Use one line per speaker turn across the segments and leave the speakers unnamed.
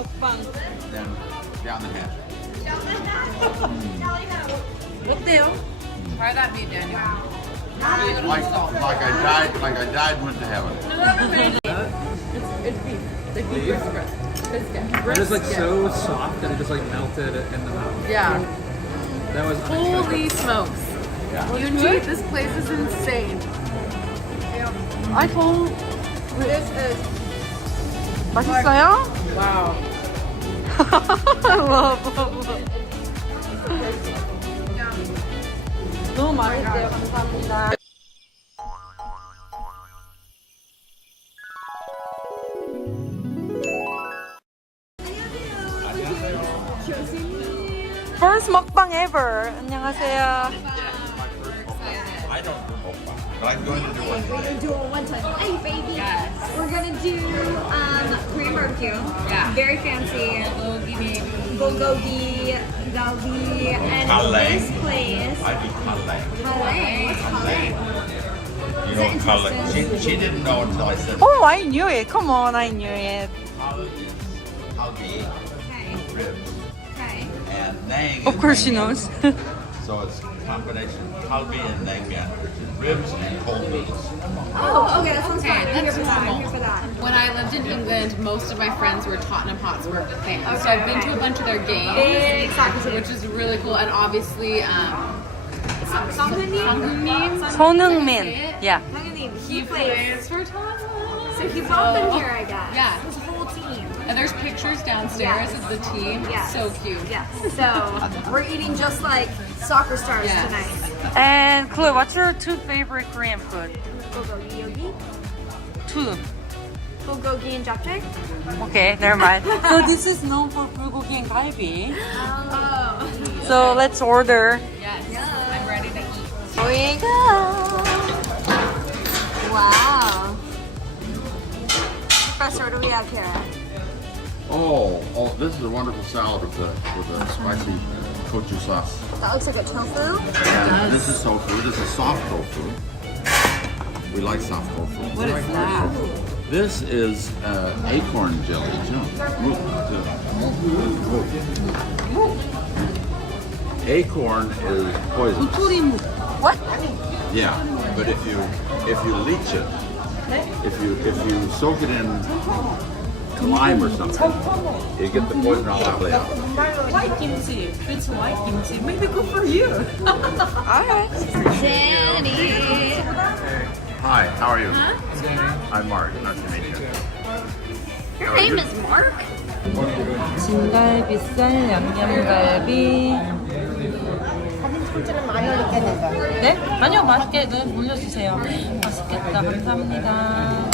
먹방.
Then down the hatch.
어때요?
Try that meat, Daniel.
Like I died and went to heaven.
It's beef. The beef brisket.
It is like so soft that it just like melted in the mouth.
Yeah.
That was
Holy smokes. Yunji, this place is insane. I told.
This is
맛있어요? Wow.
너무 맛있어요. 감사합니다. First 먹방 ever. 안녕하세요.
I don't do mukbang, but I'm going to do one.
We're gonna do it one time. Hey, baby.
Yes.
We're gonna do Korean barbecue.
Yeah.
Very fancy.
Bulgogi maybe.
Bulgogi, galbi, and
Kaleng.
this place.
I do kaleng.
Kaleng. What's kaleng?
You know kaleng. She didn't know until I said
Oh, I knew it. Come on, I knew it.
kalbi,
Okay.
ribs,
Okay.
and nang.
Of
is
course she
nang.
knows.
So it's a combination kalbi and nangan, which is ribs and cold meats.
Oh, okay. That sounds
Okay,
fun. I'm here
that's
for that. I'm
normal.
here for that.
When I lived in England, most of my friends were Tottenham Hotspur fans. So I've been to a bunch of their games,
Big soccer team.
which is really cool. And obviously, Sanghoon
손흥민. Yeah.
he plays for Tottenham.
So he's often here, I guess.
Yeah.
His whole team.
And there's pictures downstairs
Yes.
of the team.
Yes.
So cute.
Yes. So we're eating just like soccer stars
Yes.
tonight.
And Chloe, what's your two favorite Korean food?
Bulgogi yogi,
Two.
bulgogi and japchae.
Okay, never mind. So this is known for bulgogi and galbi.
Oh.
So let's order.
Yes. I'm ready to eat.
Here we go.
Wow. Professor, what do we have here?
Oh, this is a wonderful salad with a spicy gochujang sauce.
That looks like a tofu.
And this is tofu. This is soft tofu. We like soft tofu.
What is that?
This is acorn jelly. Acorn is poison.
What?
Yeah, but if you leach it, if you soak it in lime or something, you get the poison all that way out.
White kimchi. It's white kimchi. Maybe good for you. Alright.
Hi, how are you? I'm Mark. Nice to meet you.
Your name is Mark?
진갈비살, 양념갈비. 네? 아니요, 맛있게 올려주세요. 맛있겠다. 감사합니다.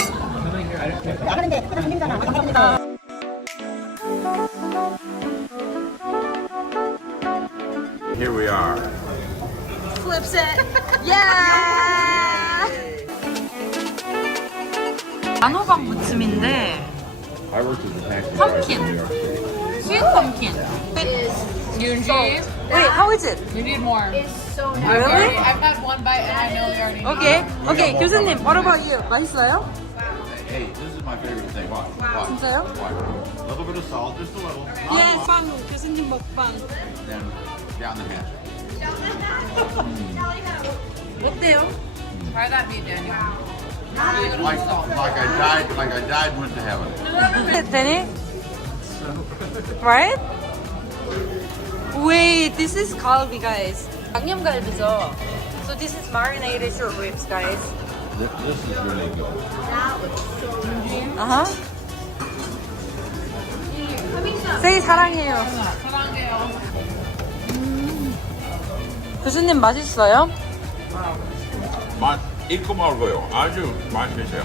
Here we are.
Flips it. Yeah!
단호박 무침인데
I worked as a taxi
Pumpkin.
driver in New York City.
sweet pumpkin.
Yunji,
Wait, how is it?
you need more.
It's so nice.
Really?
I've had one bite and I know you already need
Okay,
more.
okay. 교수님, what about you? 맛있어요?
Hey, this is my favorite thing. Watch. Watch.
진짜요?
Watch. A little bit of salt, just a little. Not
Yes,
a lot.
빵. 교수님 먹방.
Then down the hatch.
어때요?
Try that meat, Daniel.
Like I died and went to heaven.
Danny? Right? Wait, this is galbi, guys. 양념갈비죠? So this is marinated short ribs, guys.
This is really good.
Uh-huh. Say 사랑해요.
사랑해요.
교수님 맛있어요?
있고 말고요. 아주 맛있어요.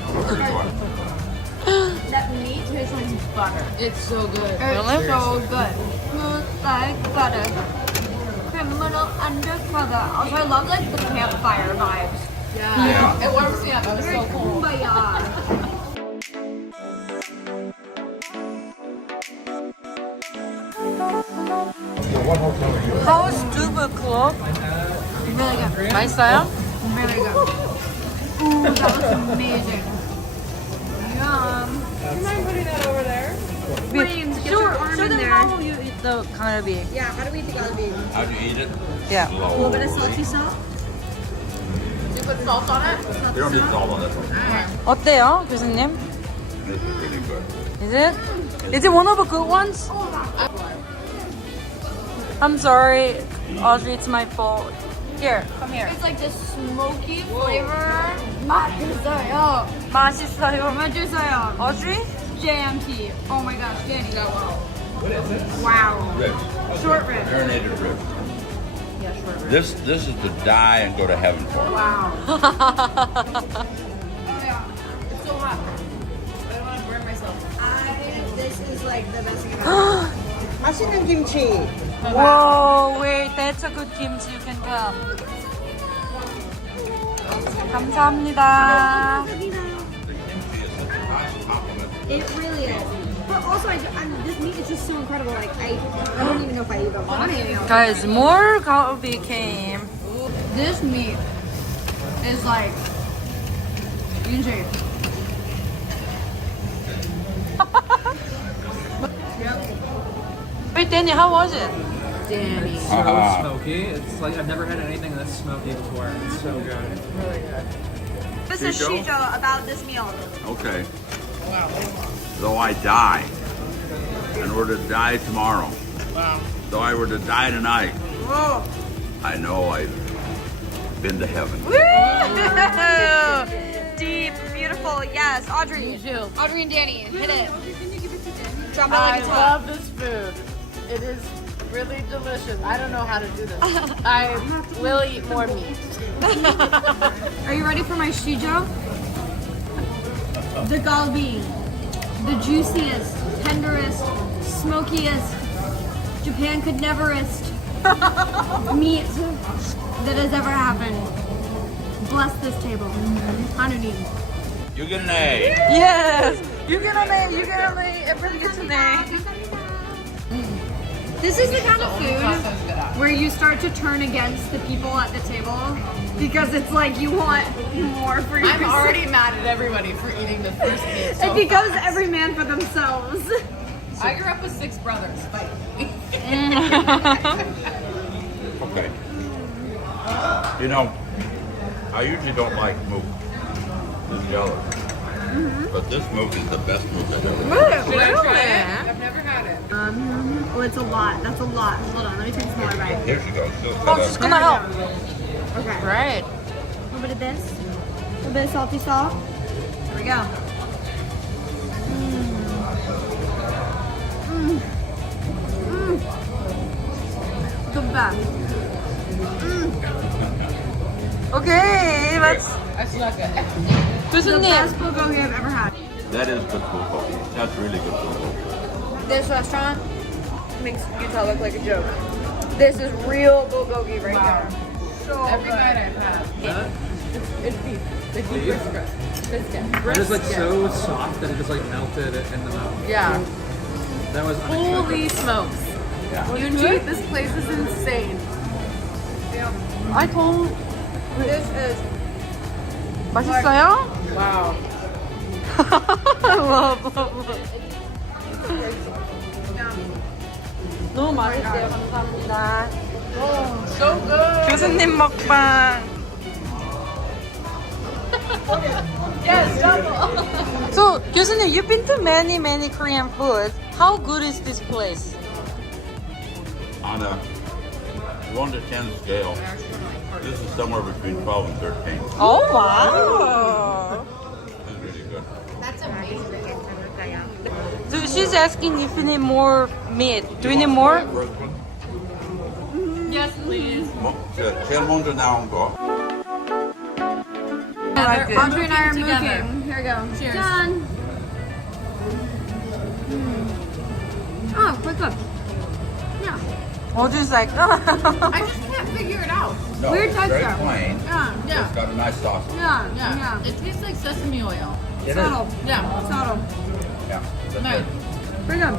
That meat tastes like butter.
It's so good.
Really?
So good. Smooth like butter. Criminal undercover. Also, I love like the campfire vibes.
Yeah. It warms me up. It was
Very
so cool.
kumbaya.
How's Dubu Club?
Really good.
맛있어요?
Really good. Ooh, that looks amazing. Yum.
You mind putting that over there?
Brains, get
Sure,
your there.
how you eat the galbi?
Yeah, how do we eat the galbi?
How do you eat it?
Yeah.
A little bit of salty
Slowly.
salt.
You put salt on it?
You don't need salt on this one.
어때요, 교수님?
This is really good.
Is it? Is it one of the good ones? I'm sorry, Audrey, it's my fault. Here, come here.
It's like this smoky flavor. 맛있어요.
맛있어요.
맛있어요.
Audrey?
JMT. Oh my gosh, Danny.
What is it?
Wow.
Ribs.
Short rib.
Marinated ribs. This is to die and go to heaven for.
Wow.
Oh yeah. It's so hot. I don't want to burn myself.
This is like the best thing about
맛있는 김치.
Whoa, wait, that's a good kimchi. You can come. 감사합니다.
The kimchi is such a nice compliment.
it. really is. But also, this meat is just so incredible. Like, I don't even know if I even want any of it.
Guys, more galbi came.
This meat is like Yunji.
Wait, Danny, how was it?
Danny.
So
Uh-huh.
smoky. It's like I've never had anything that's smoky before. It's so good.
This is
Shijo?
Shijo about this meal.
Okay. Though I die, and were to die tomorrow, though I were to die tonight, I know I've been to heaven.
Woo! Deep, beautiful. Yes, Audrey. Audrey and Danny, hit it. Drop it like
I
it's hot.
love this food. It is really delicious. I don't know how to do this. I will eat more meat.
Are you ready for my Shijo? The galbi, the juiciest, tenderest, smokiest, Japan could neverest meat that has ever happened. Bless this table. Hanunim.
You get an A.
Yes! You get an A, you get an A, everybody gets an A.
This is the kind of food where you start to turn against the people at the table because it's like you want more for yourself.
I'm already mad at everybody for eating this first meat.
It becomes every man for themselves.
I grew up with 6 brothers. Fight.
Okay. You know, I usually don't like mook. It's jealous. But this mook is the best mook I've ever had.
I've never had it.
Oh, it's a lot. That's a lot. Hold on, let me take some more bite.
Here she goes. She'll
Oh,
cut
she's
up.
gonna help.
Okay.
Right.
A little bit of this. A little bit of salty salt. There we go. The best.
Okay, let's.
I suck it.
The
교수님.
best bulgogi I've ever had.
That is good bulgogi. That's really good bulgogi.
This restaurant makes Utah look like a joke. This is real bulgogi right there. So
Every
good.
night I've had. It's beef. The beef brisket.
It is like so soft that it just like melted in the mouth.
Yeah.
That was
Holy
unexpected.
smokes. Yunji, this place is insane.
I told.
This is
맛있어요?
Wow.
love. 너무 맛있어요. 감사합니다.
So good.
교수님 먹방.
Yes, double.
So, 교수님, you've been to many Korean foods. How good is this place?
On a 1 to 10 scale, this is somewhere between 12 and 13.
Oh, wow.
It's really good.
That's amazing.
So she's asking if you need more meat. Do you need more?
Yes, please.
제일 먼저 나온 거.
I like it.
Audrey and I are
Together.
moving. Here we go.
Cheers.
Done. Oh, quick up. Yeah.
Audrey's like,
I just can't figure it out.
No,
Weird
it's very
texture.
plain.
Yeah.
Yeah.
It's got a nice sauce.
Yeah.
Yeah.
Yeah.
It tastes like sesame oil.
It is.
Subtle.
Yeah.
Subtle.
Yeah. That's
Nice.
it.
Bring them.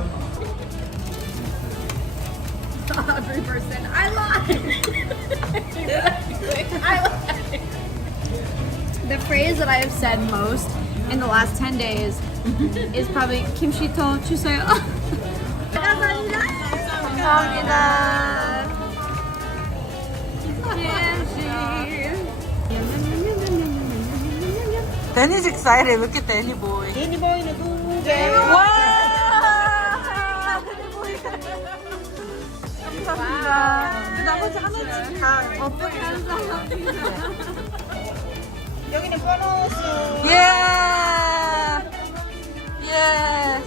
Audrey person. I lied. The phrase that I have said most in the last 10 days is probably kimchi to chuseyo. Because
감사합니다. Danny's excited. Look at Danny boy. Danny boy na wow! Danny boy. 감사합니다. 나머지 하나씩 다
여기는 보너스.
Yeah. Yes.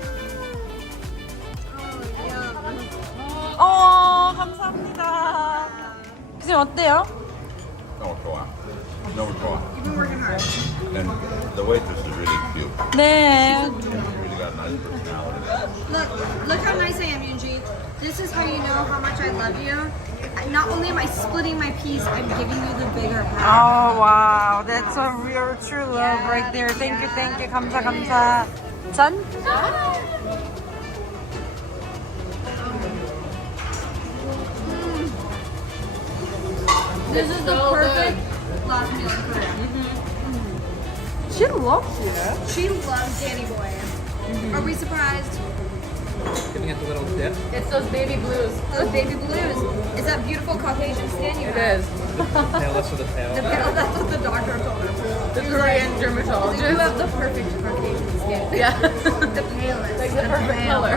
감사합니다. 선생님 어때요?
No, 좋아. No, 좋아. You've been working hard. And the waitress is really cute.
네.
She's really got a nice personality.
Look how nice I am, Yunji. This is how you know how much I love you. Not only am I splitting my piece, I'm giving you the bigger half.
Oh wow, that's a real true love right there. Thank you, thank you. 감사 감사. 짠.
This is the perfect last meal in Korea.
She loves you.
She loves Danny Boy. Are we surprised?
Giving it the little dip.
It's those baby blues.
Those baby blues. Is that beautiful Caucasian skin you
It
have?
is.
Tailless with a tail.
The pale, that's what the doctor told us.
The Korean
You
dermatologist.
have the perfect Caucasian skin.
Yeah.
The palest.
Like the perfect
pale.
color.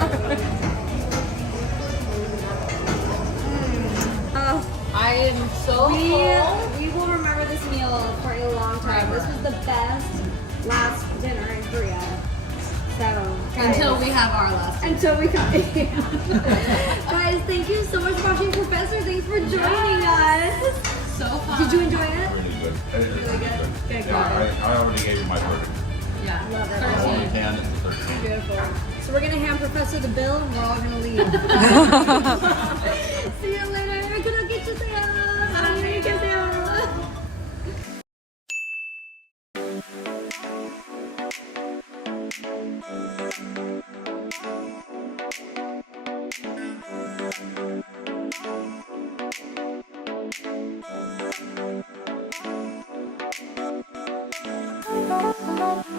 I am so
We
full.
will remember this meal for a long time. This was the best last dinner in Korea. So guys,
Until we have our last.
until we come guys, thank you so much for watching Professor. Thanks for joining us.
So fun.
Did you enjoy it?
Really good. Really good.
Good,
Yeah, I already gave you my verdict.
Yeah.
Love it.
I only 10 and 13.
Beautiful. So we're gonna hand Professor the bill and we're all gonna leave. See you later. 그렇게 해주세요. 안녕히 계세요.
Thank you.